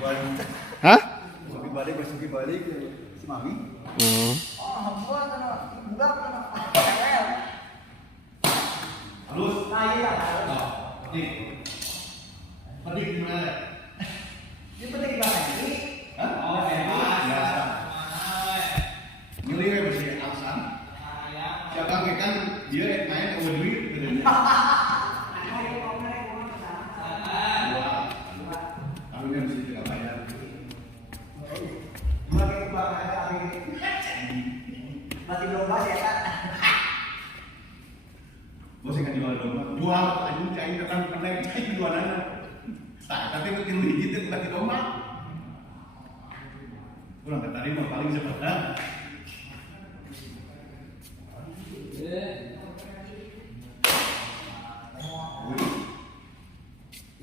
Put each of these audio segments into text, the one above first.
Hah? Masuki balik si Mami. Halus. Pedik di mana? Ini pedik di mana? Hah? Oh, biasa. Milih bersih alasan. Siapa kan dia main ke duit gitu. Aku yang mesti tidak bayar. Mati domba ya kan? Bos yang jual domba, jual aja cair datang pandai cair jualan. Tapi itu tilu hiji itu mati domba. Kurang tadi mau paling cepat dah.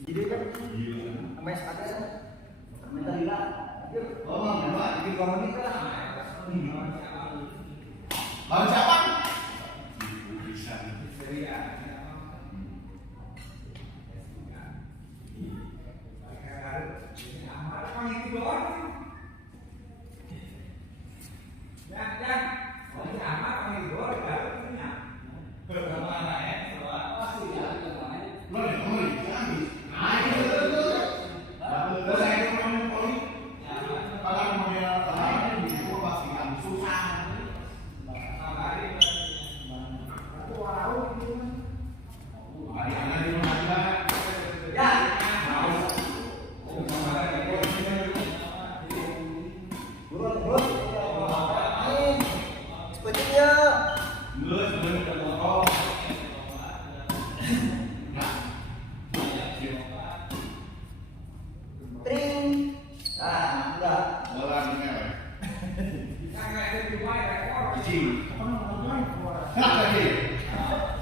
Jadi kan, sampai sekarang, minta lila. Oh, enggak, Bikin komedi kan? lawan siapa? Bisa.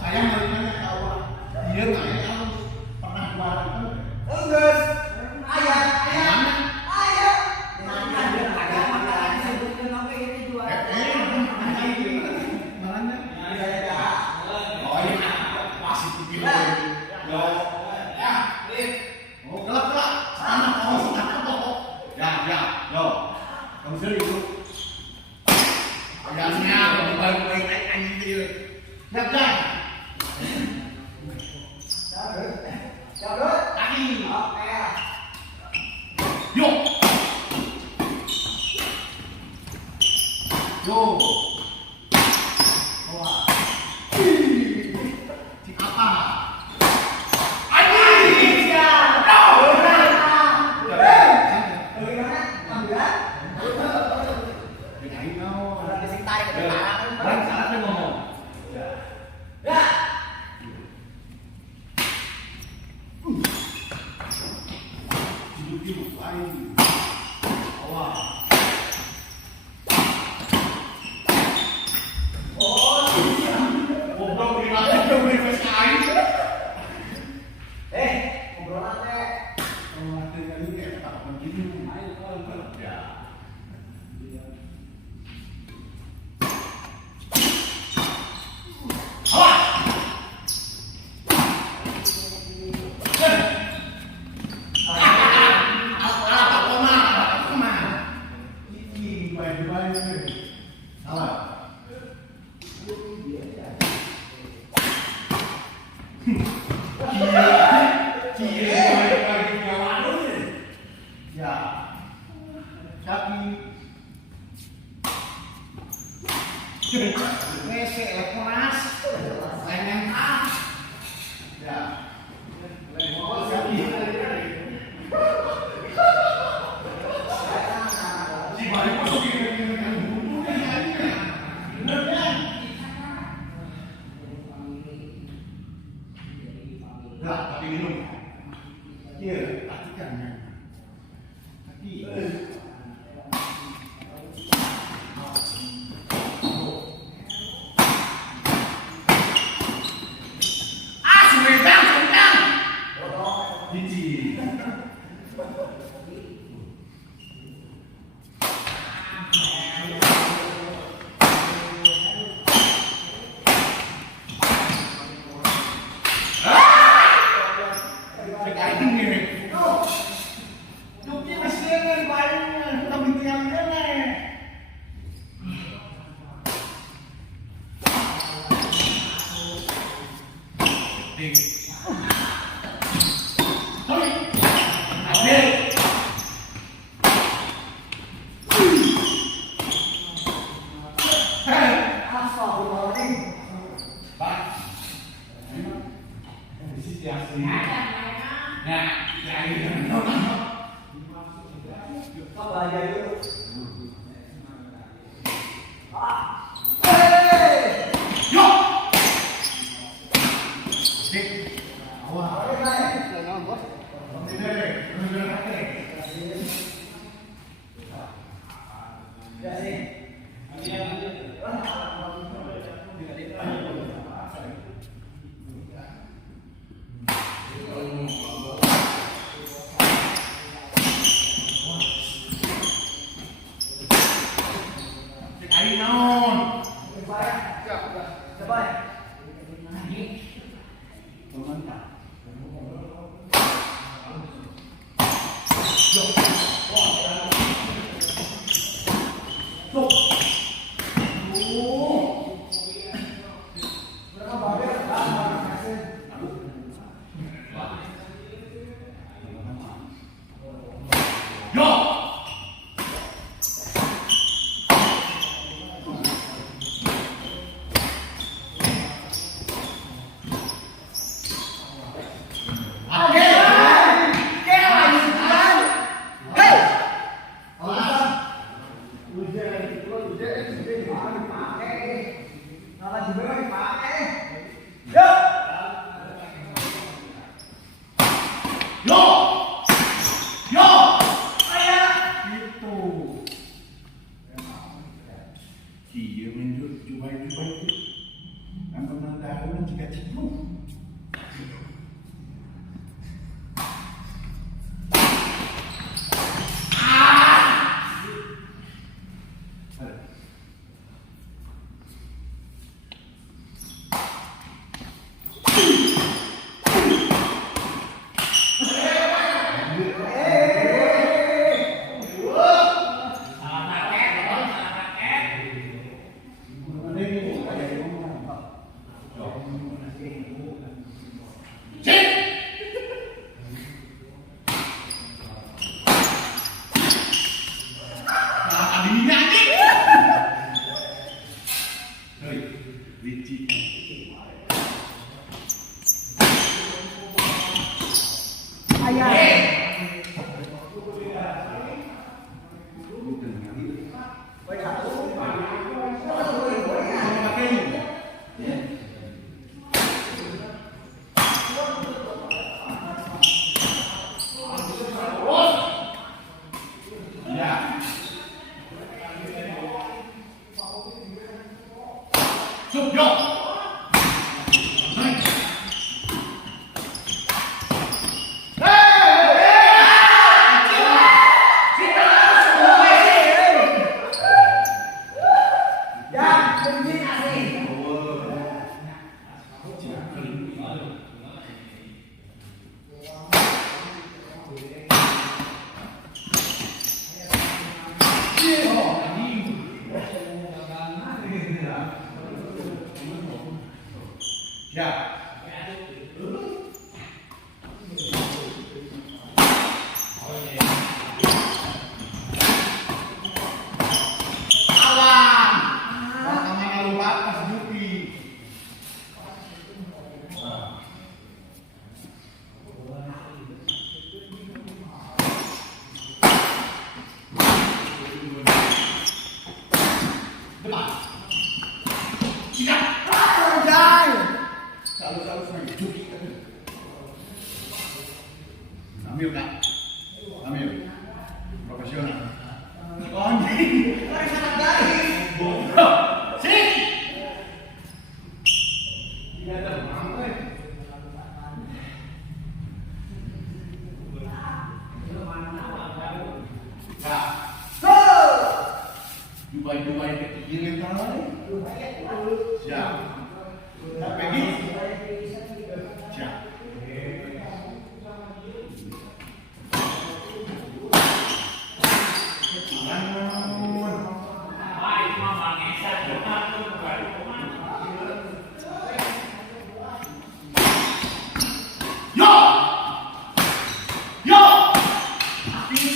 Saya mau nanya kalau dia nggak pernah jualan kan? Enggak, ayah. Sebutkan apa ini jual? Mana? Oh iya, masih pikir. Yo, ya, oh kelak, sana kok. Ya, yo, kamu serius? Ayamnya, baik-baik anjing dia. Nak. Yo. Wah. Apa? Anjing. Ya. Bagaimana? Ambil. Bedain no. Orang disik tarik ke tangan. Orang salah tuh ngomong. Ya. Hidup lain. Awas. Goblok gimana tuh beri air? Ngobrolan teh. Mati kali kayak tak begini. Ya. Ngese keras, lengan ah, ya, lengan siapa? Si Bali masukin dengan bumbunya, bener kan? Enggak, tapi minum. Iya, perhatikan ya. Hati. Ambil kak, ambil profesional. Anjing, sih. Dubai kecil yang tahu. Siap. Pegi. Siap. Yo!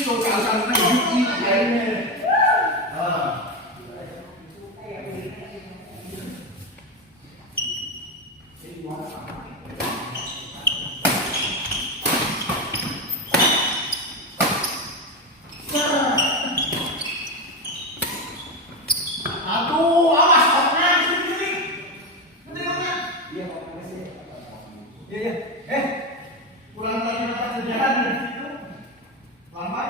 Itu alasan Yuki kayaknya. Aduh, awas hotnya sini. Betul. Iya, makasih. Iya, iya. Kurang lagi apa kerjaan nih? Lambat.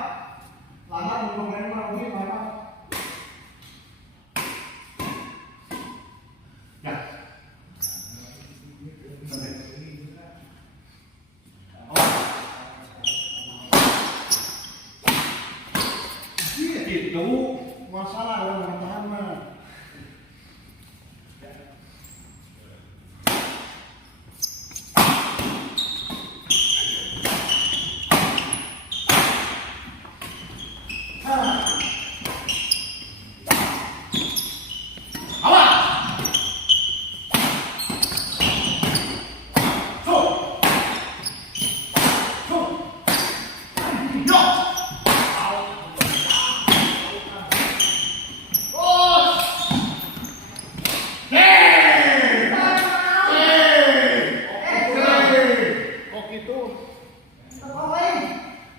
Lambat ngomongin lagi, lambat. Ya. Sampai. Itu masalah yang pertama.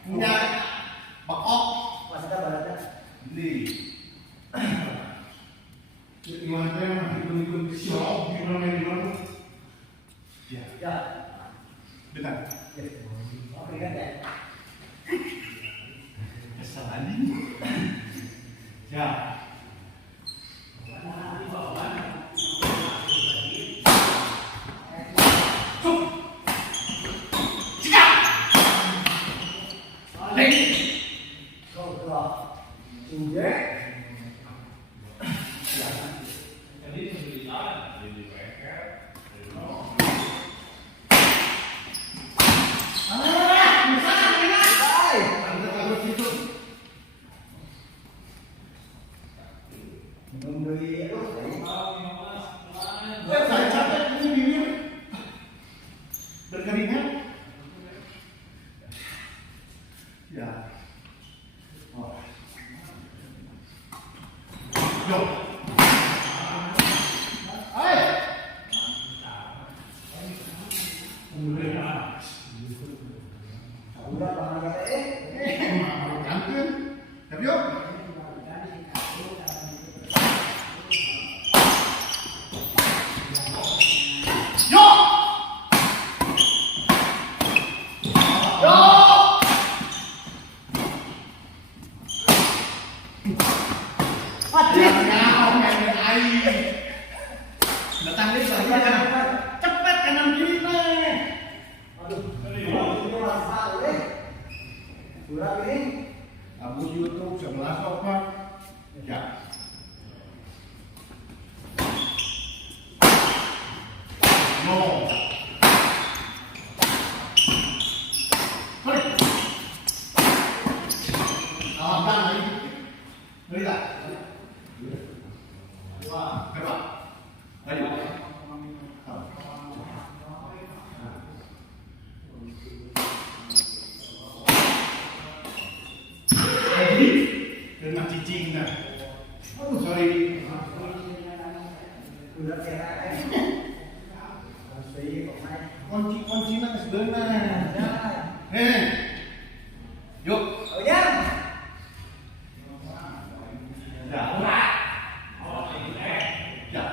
Punya bakok Masih tak baratnya. di gimana ikut siapa gimana ya Ya. benar Oke kan ya. kesalahan ya Kau keluar. Injek. Membeli saya capek ini bibir berkeringat ya oh. Yo. Hai. udah bangga Kangen. Tapi yuk. Yo. Yo. Aduh. Datang deh lagi cepet kanan kiri nih. Aduh. Ini masalah deh. Surat ini. Abu YouTube 11 apa? Ya. No. Hei. Bang lagi. Beri tak? Wah, berapa? Ayo. Dengan cicing dah. Sorry. Surat CHR. Masih kok naik. Kunci nak sebenarnya. Yuk. Oh ya. Ya. Ya.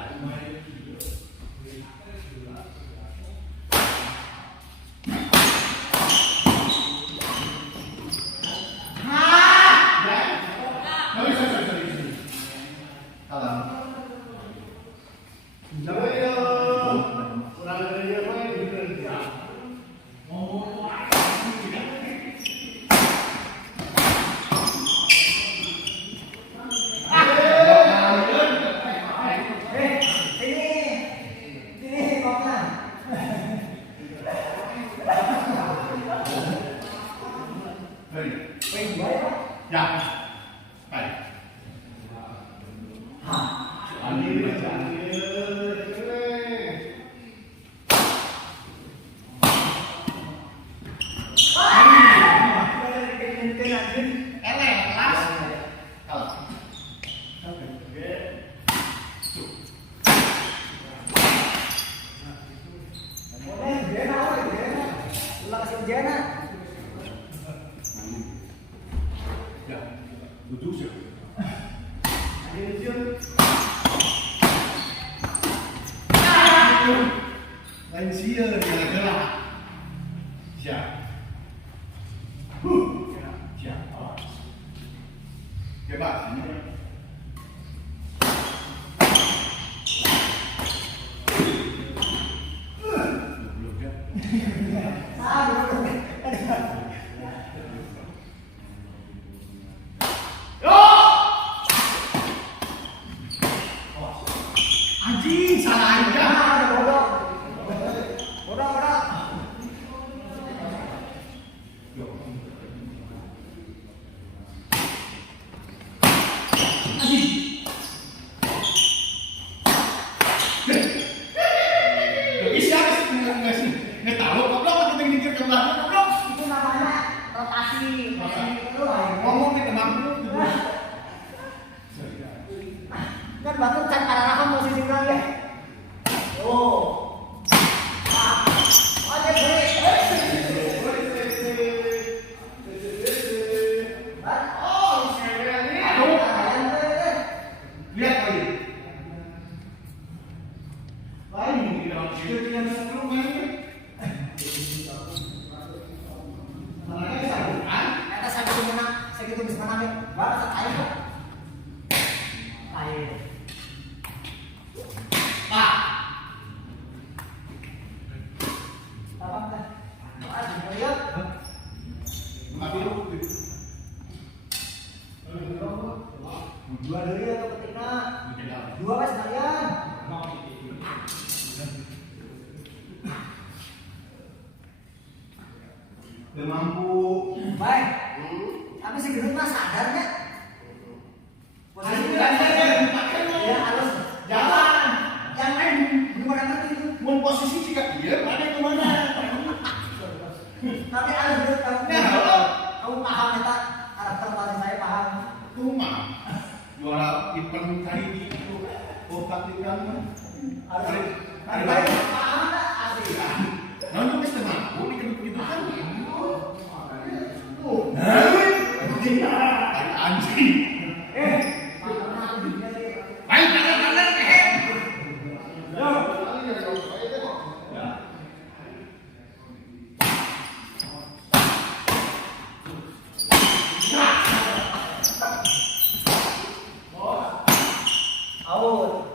Ini koknya. Wih, baik. Ya. Baik. Ani bacaan duduk sih. Ada ujung. Lain sia dia gerak. Siap. Siap. Coba sini. Anjing salah aja. Bodoh. Nggak tahu, goblok kita mikir ke belakang, goblok. Itu namanya rotasi. Ngomong ke temanku. Kan batu can pararahan posisi orang ya. Oh. Ada boleh. Lihat lagi. Lain mungkin dalam video dia sebelum main. Mana sabun kan? Kata sakit mana? Sakit itu bisa mana? Baru air kok. Air. Pak. Apa kan? Ada lihat. Tapi lu Dua dulu ya ketika dua mas sekalian. belum mampu. Baik. Tapi si gendut mas sadarnya. Posisi ya harus Jalan. yang lain gimana ngerti itu. Mun posisi jika dia mana kemana? Tapi ada gendut kamu paham ya tak? Karakter paling saya paham. Cuma juara event kali itu otak di kamu. Ada baik paham tak? Asli. Lalu kita mampu begitu kan? Anjing. Baik, kanan, Out.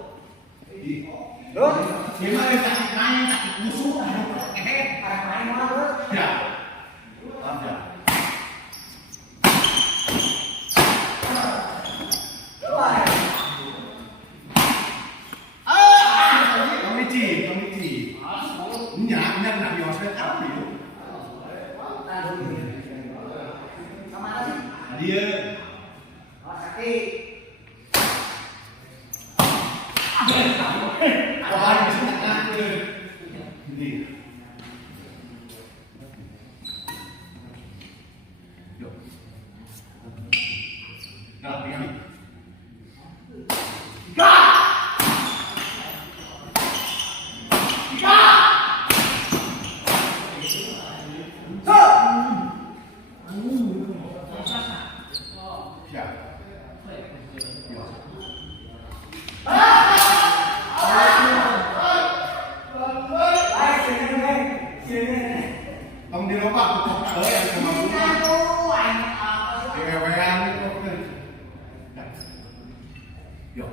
Loh, gimana sakit main, sakit musuh, arah main mana bro? ya, ada. Baik. Komisi. Nyak nak di hospital apa itu? Sama apa sih? Dia. Oh, sakit. Wah, bisa nak ini. Yuk. Nah, ini. Tong dirobak tuh yang sama wewean itu. Yo.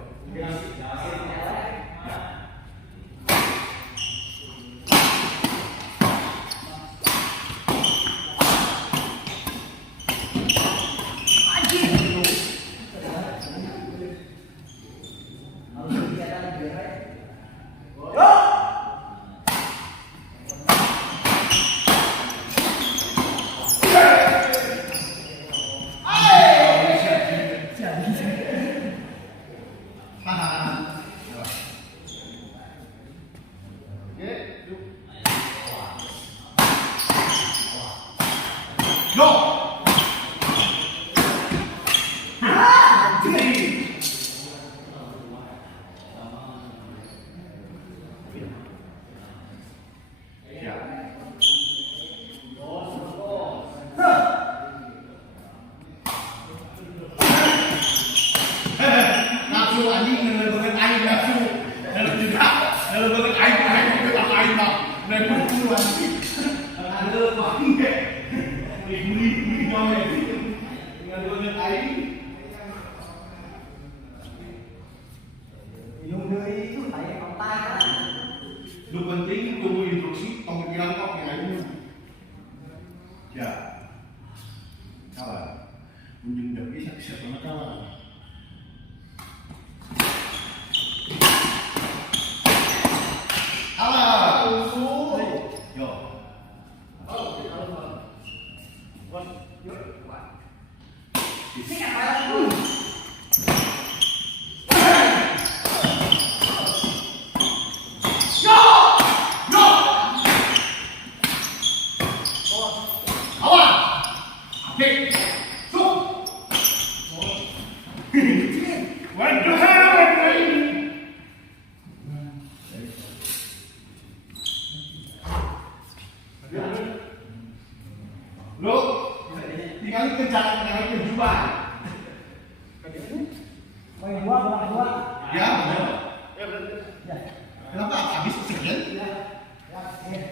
Hey! anjing ngelebeukeun aing nafsu. Dalam juga ngelebeukeun aing ke aing mah. Naik puluh anjing. Ada banget. Beli nyawa ngelebeukeun aing. Minum deui itu aya kontak. Lu penting tunggu instruksi tong pirang kok yang aing. Ya. Kalah. Munjung deui siapa kalah. Lo tinggal kejar kejuan. Main dua, bola dua. Ya, benar. Ya. Kenapa habis sekalian? Ya. Ya.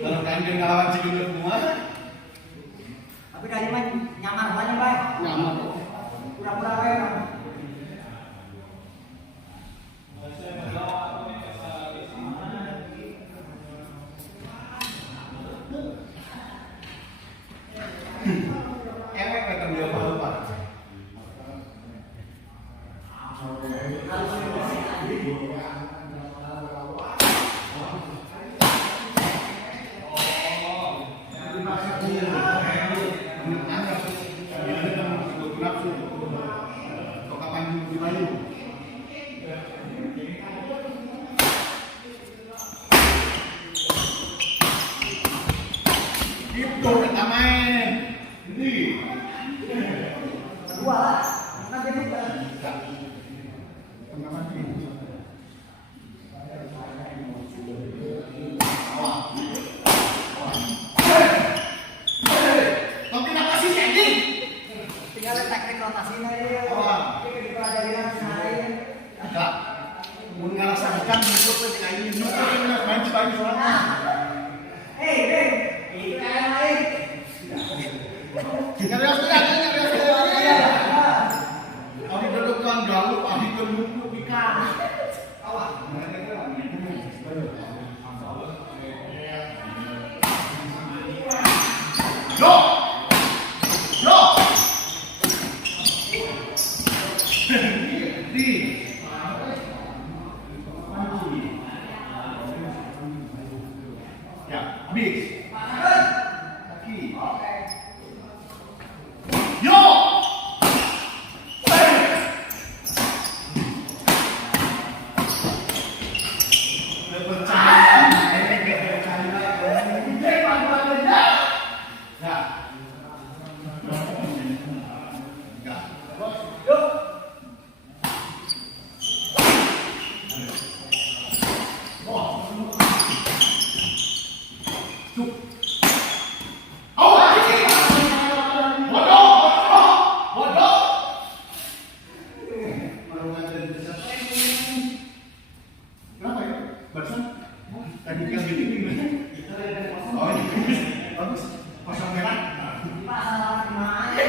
Kalau kalian ngelawan Ciledug semua, Tapi kali mah nyamar banyak, Bay. nyamar. Pura-pura bae, Bang. Ewek datang dia lupa. Itu kita main. Ini. Kedua lah. Nanti kita. Tinggal teknik rotasinya ya. Ini dipelajarin sehari. Enggak. Mun ngarasakan bentuk kayak ini, main sebagai soalnya. Hei, itu yang lain. Abi duduk kan galuh, abi kelupuk ikan. Yo! Yo! Di. Ya, habis. Kaki. Yo! Kenapa ya? Barusan tadi yang gini gimana? Oh ini bagus, pasang merah. Pasal mana?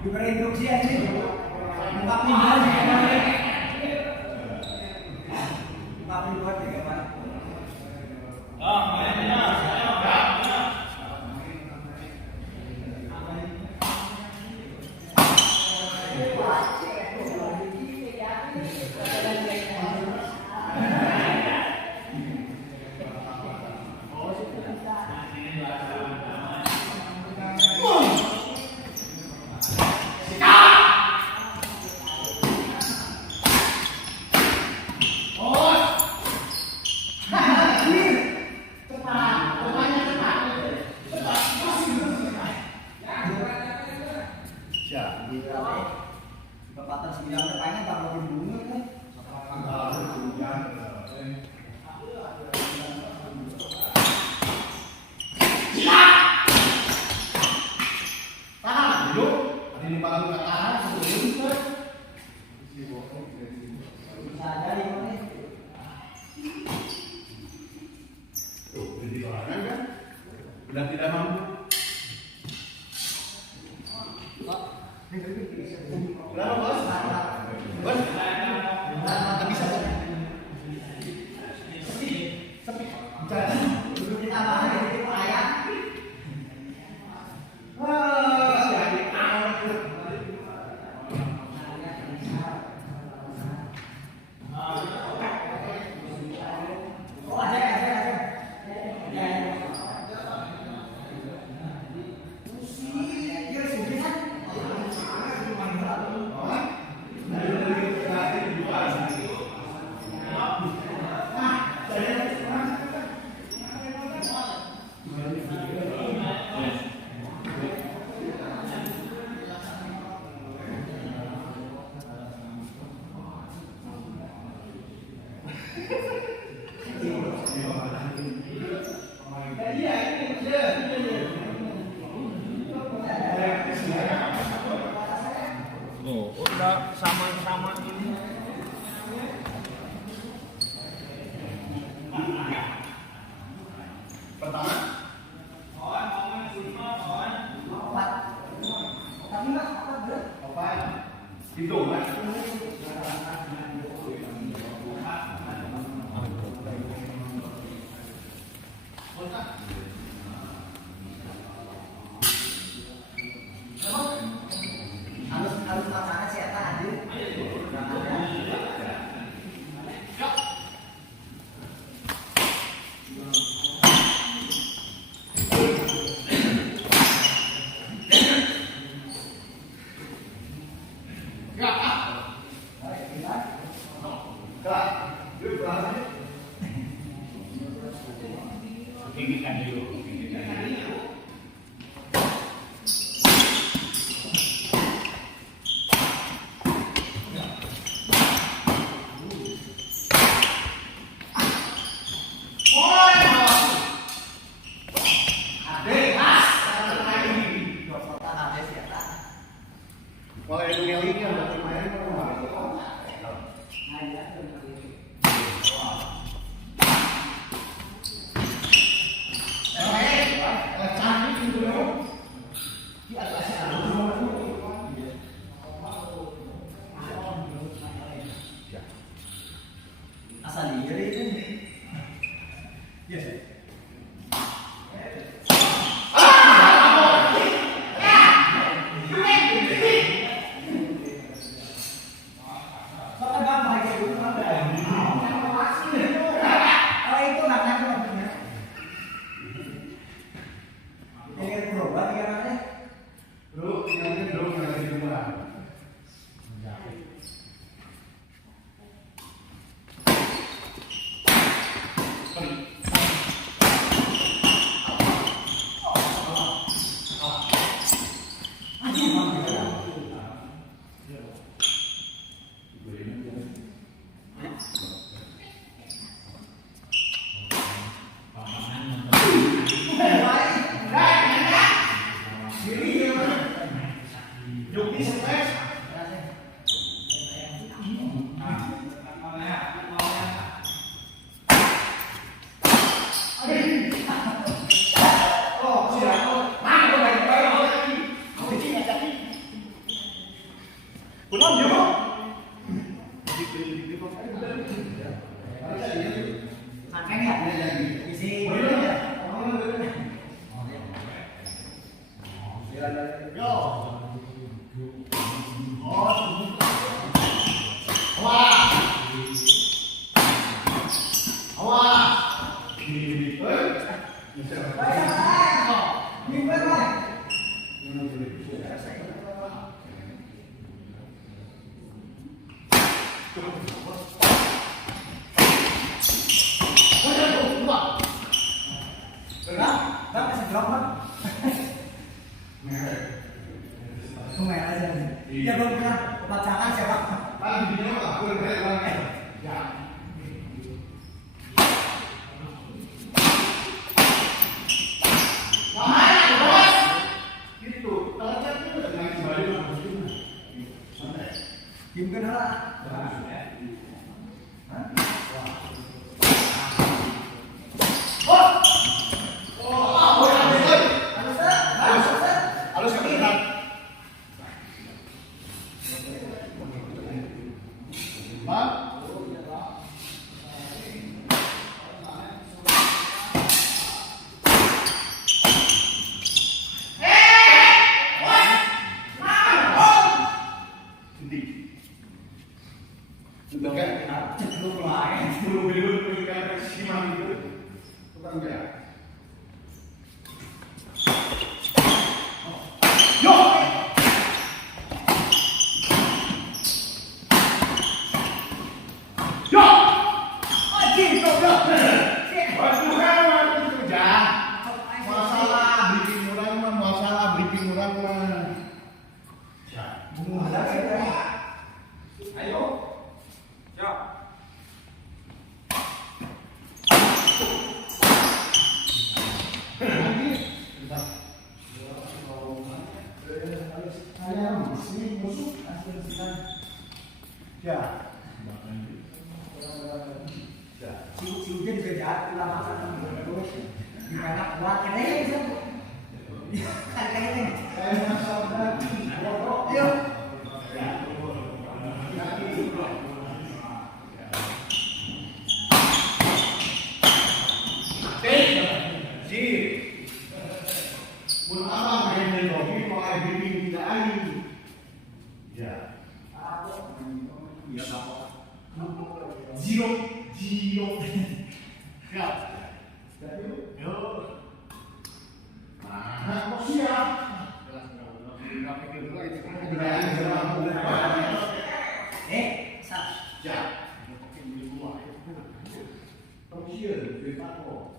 Diberi instruksi aja. Ungkap tinggal di kamar. Ungkap tinggal di kamar. Kepatan 9 pengen kalau bunga kan. Tahan dulu. Ada di bawah ke tahan sebelum Bisa aja di mana? tuh jadi orang kan udah tidak mampu. Berapa bos? Bos? Nggak bisa bos. Sepi. Duduk di taman di ayam. Oh, udah sama-sama ini. Pertama. Tapi nggak apa berat. Apa? Hidung kan? Harus makanan sehat aja. Tinggikan dulu. Kalau yang ini ada pemain Asal diri itu. yes. Soalnya bang bahagia dulu bang. Oh itu namanya apa? Ini berubah ya namanya. Bro, ini bro yang lagi di rumah. Yo. Awas. Awas. Bang kasih drop bang. Lumayan aja. Ya belum pernah pacaran siapa? Di video aku ya. Gitu. Kalau chat itu dengan kembali santai. Gimana lah? Halus ke depan. Bang. Cenderung lain. Masalah briefing orang mah. Ayo. Siap. Ya. Si Ujen juga jahat pulang makan terus. Gimana kuatnya nih? Kan ini. Ayo. Mun abang main lobby mau ada briefing tidak aing. Ya. Ya apa? Zero. Ya. Yo. Nah, kok siap? Sat. Ya. Kok siap? Depan kok.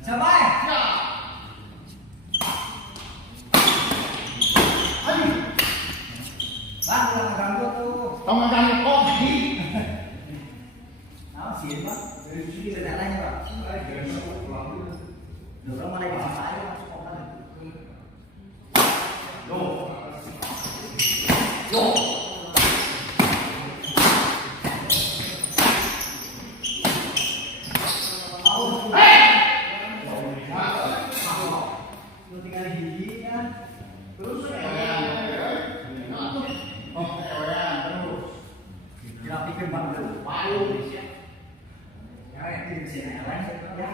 Sampai. Bang, ulang rambut tuh. Kamu makan kopi. Nah, sih, Bang. Dari sini rencananya, Pak. Dorong mana yang saya masuk kosan. Lu tinggal gigi kan. Terus grafikin Bang dulu. Ya, ini di sini ya.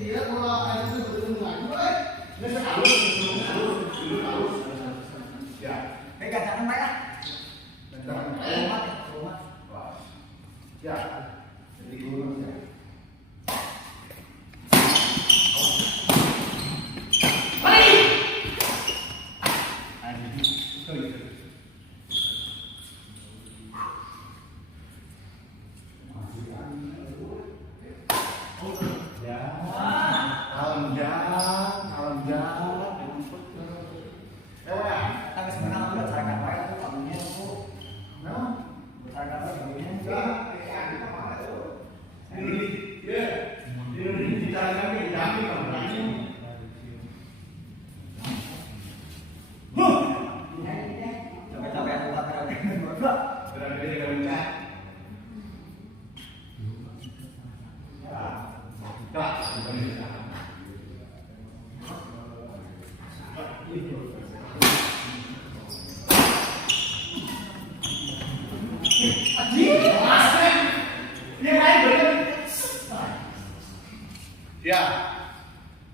Tidak mulai Ya.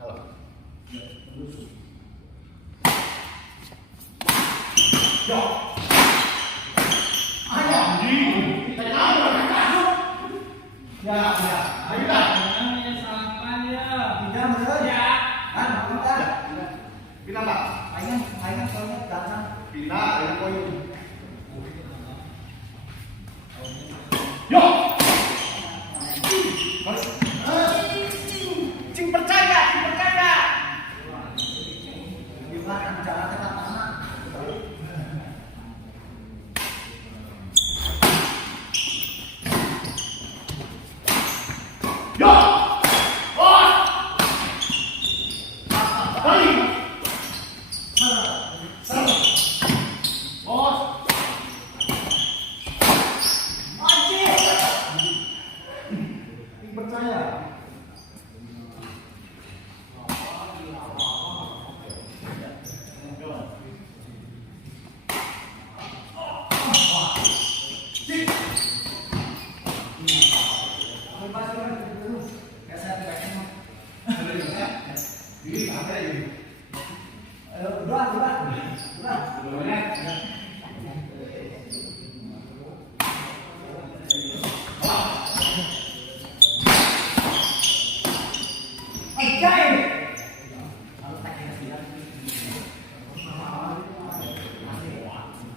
Halo. Yo. Ayo. Ya, ya. Ayo dah. Pindah bener. Ya. Kan, pindah. Pindah, Pak. Ayo soalnya datang. Pindah, ayo poin. Yo. Cing percaya. Gimana cara tepat mana? Yo. Oh. Balik. Bos. Percaya.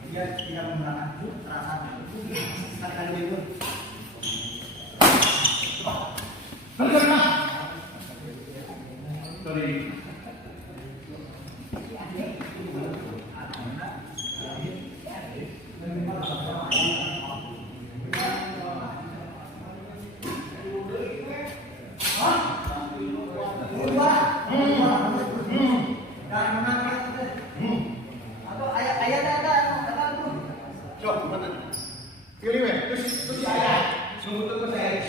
Dia tidak menggunakan perasaan kali itu. Sorry. Yo, gimana? Pilih weh, terus saya. Sungguh terus saya.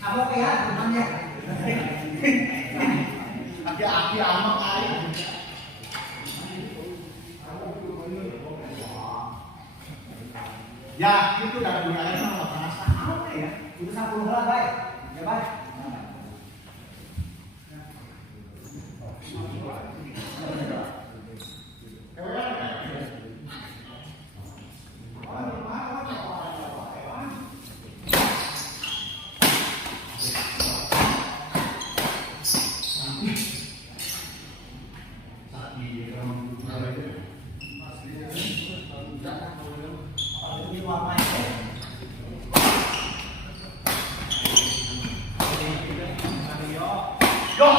Apa ya temannya? Aki-aki amak air. Ya, itu udah gunanya sama perasa. Apa ya? Itu 10 lah, baik. Ya, baik. Yo.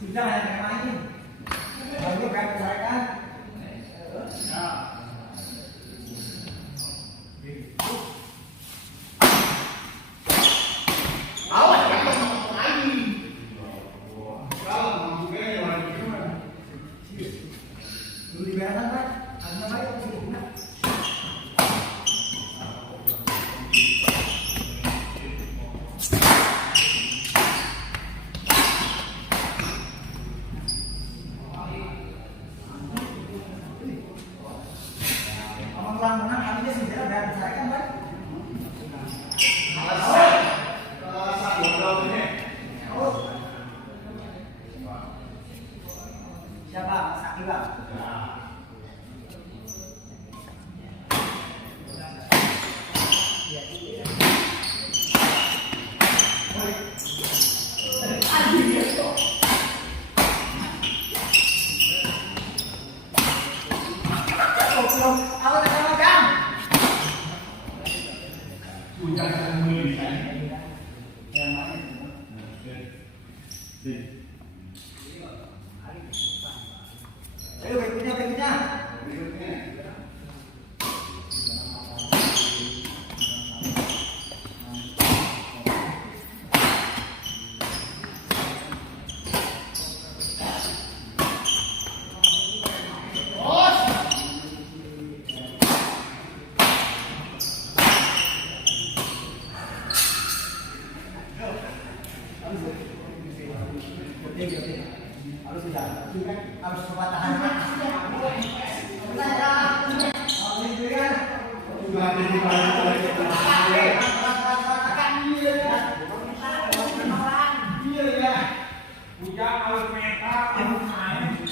Sudah yang main. Baru kan misalkan. Awas jangan ngomong lagi. Kalau ngomong gini orang gimana? Dulu dibereskan kan? Karena baik sih. Orang menang kami dia sudah bayar misalkan kan?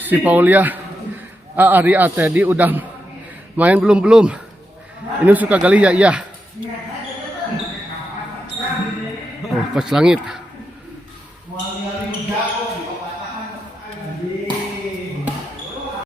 Si Paulia Ari Teddy udah main belum? Ini suka gali ya iya. Oh, Coach Langit.